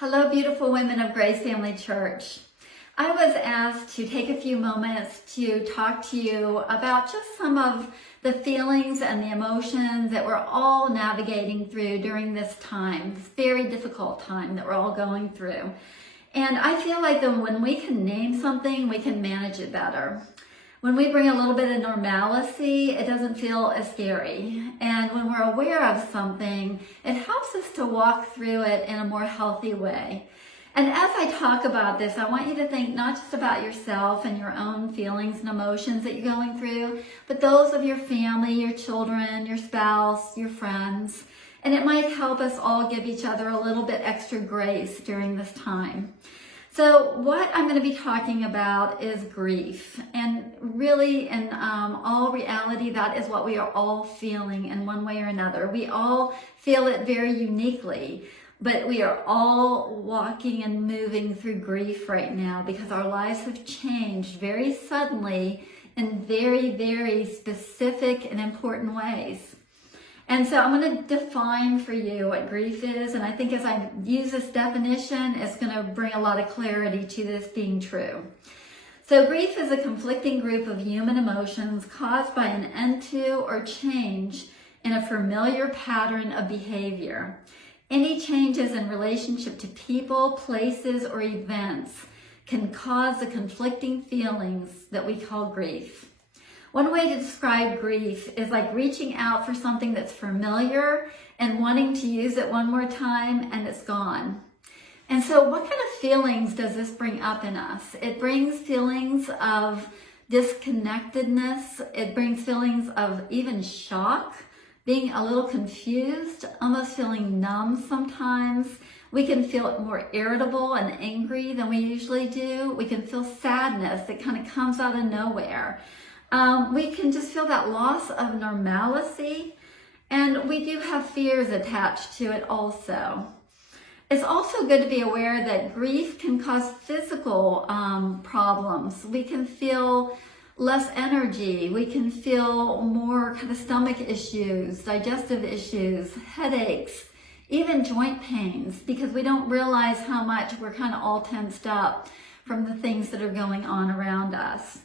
Hello, beautiful women of Grace Family Church. I was asked to take a few moments to talk to you about just some of the feelings and the emotions that we're all navigating through during this time, this very difficult time that we're all going through. And I feel like that when we can name something, we can manage it better. When we bring a little bit of normalcy, it doesn't feel as scary. And when we're aware of something, it helps us to walk through it in a more healthy way. And as I talk about this, I want you to think not just about yourself and your own feelings and emotions that you're going through, but those of your family, your children, your spouse, your friends. And it might help us all give each other a little bit extra grace during this time. So what I'm going to be talking about is grief, and really in all reality, that is what we are all feeling in one way or another. We all feel it very uniquely, but we are all walking and moving through grief right now because our lives have changed very suddenly in very, very specific and important ways. And so I'm going to define for you what grief is, and I think as I use this definition, it's going to bring a lot of clarity to this being true. So grief is a conflicting group of human emotions caused by an end to or change in a familiar pattern of behavior. Any changes in relationship to people, places, or events can cause the conflicting feelings that we call grief. One way to describe grief is like reaching out for something that's familiar and wanting to use it one more time and it's gone. And so what kind of feelings does this bring up in us? It brings feelings of disconnectedness. It brings feelings of even shock, being a little confused, almost feeling numb sometimes. We can feel more irritable and angry than we usually do. We can feel sadness that kind of comes out of nowhere. We can just feel that loss of normalcy, and we do have fears attached to it also. It's also good to be aware that grief can cause physical problems. We can feel less energy. We can feel more kind of stomach issues, digestive issues, headaches, even joint pains, because we don't realize how much we're kind of all tensed up from the things that are going on around us.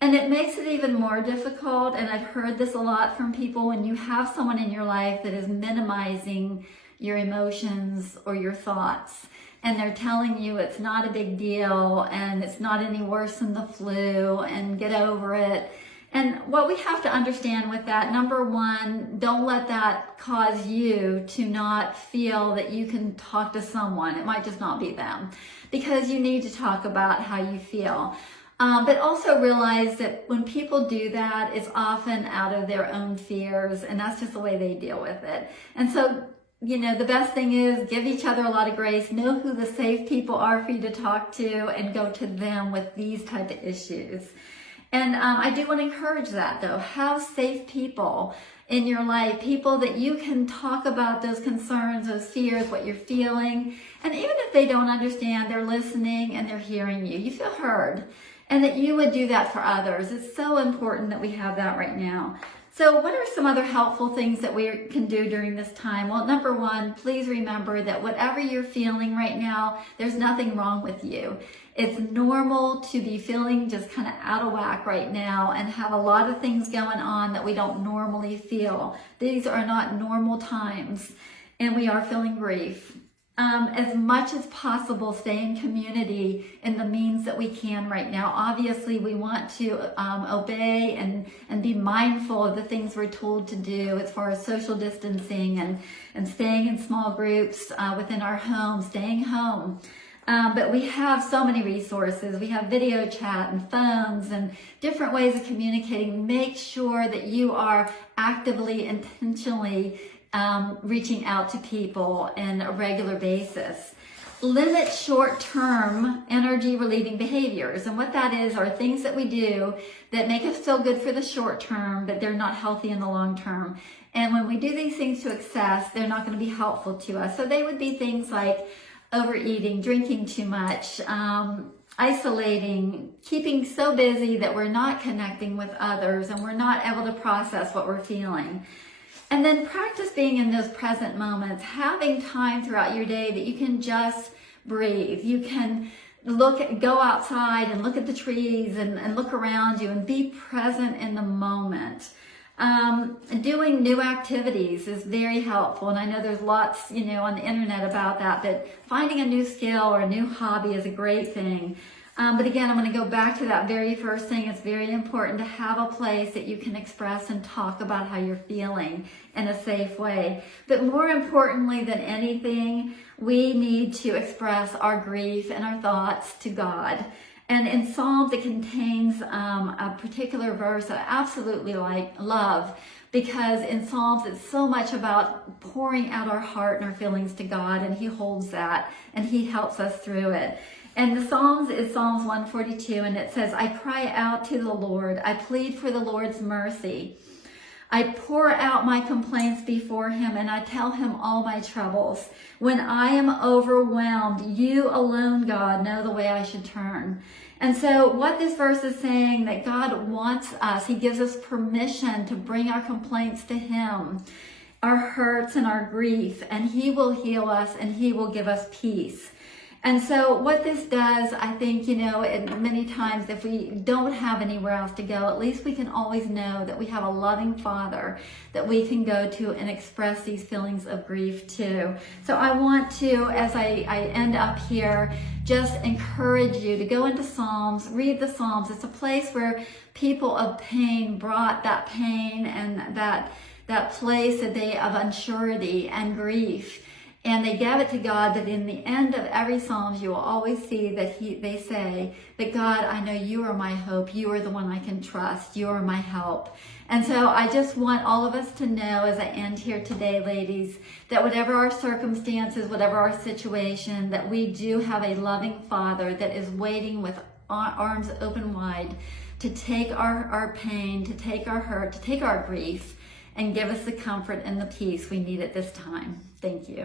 And it makes it even more difficult, and I've heard this a lot from people, when you have someone in your life that is minimizing your emotions or your thoughts, and they're telling you it's not a big deal and it's not any worse than the flu and get over it. And what we have to understand with that, number one, don't let that cause you to not feel that you can talk to someone. It might just not be them, because you need to talk about how you feel. But also realize that when people do that, it's often out of their own fears, and that's just the way they deal with it. And so, the best thing is give each other a lot of grace, know who the safe people are for you to talk to, and go to them with these type of issues. And I do want to encourage that, though. Have safe people in your life, people that you can talk about those concerns, those fears, what you're feeling. And even if they don't understand, they're listening and they're hearing you. You feel heard. And that you would do that for others. It's so important that we have that right now. So what are some other helpful things that we can do during this time? Well, number one, please remember that whatever you're feeling right now, there's nothing wrong with you. It's normal to be feeling just kind of out of whack right now and have a lot of things going on that we don't normally feel. These are not normal times, and we are feeling grief. As much as possible, stay in community in the means that we can right now. Obviously, we want to obey and be mindful of the things we're told to do as far as social distancing and staying in small groups within our home, staying home. But we have so many resources. We have video chat and phones and different ways of communicating. Make sure that you are actively, intentionally reaching out to people on a regular basis. Limit short-term energy-relieving behaviors. And what that is are things that we do that make us feel good for the short term, but they're not healthy in the long term. And when we do these things to excess, they're not going to be helpful to us. So they would be things like overeating, drinking too much, isolating, keeping so busy that we're not connecting with others and we're not able to process what we're feeling. And then practice being in those present moments, having time throughout your day that you can just breathe. You can go outside and look at the trees and look around you and be present in the moment. Doing new activities is very helpful, and I know there's lots, on the internet about that, but finding a new skill or a new hobby is a great thing. But again, I'm going to go back to that very first thing. It's very important to have a place that you can express and talk about how you're feeling in a safe way. But more importantly than anything, we need to express our grief and our thoughts to God. And in Psalms, it contains a particular verse that I absolutely love, because in Psalms, it's so much about pouring out our heart and our feelings to God, and He holds that, and He helps us through it. And the Psalms is Psalms 142, and it says, I cry out to the Lord. I plead for the Lord's mercy. I pour out my complaints before Him, and I tell Him all my troubles. When I am overwhelmed, you alone, God, know the way I should turn. And so what this verse is saying, that God wants us, He gives us permission to bring our complaints to Him, our hurts and our grief, and He will heal us and He will give us peace. And so what this does, I think, many times if we don't have anywhere else to go, at least we can always know that we have a loving Father that we can go to and express these feelings of grief to. So I want to, as I end up here, just encourage you to go into Psalms, read the Psalms. It's a place where people of pain brought that pain and that place of unsurety and grief. And they gave it to God, that in the end of every Psalms, you will always see that they say that, God, I know you are my hope. You are the one I can trust. You are my help. And so I just want all of us to know, as I end here today, ladies, that whatever our circumstances, whatever our situation, that we do have a loving Father that is waiting with arms open wide to take our pain, to take our hurt, to take our grief, and give us the comfort and the peace we need at this time. Thank you.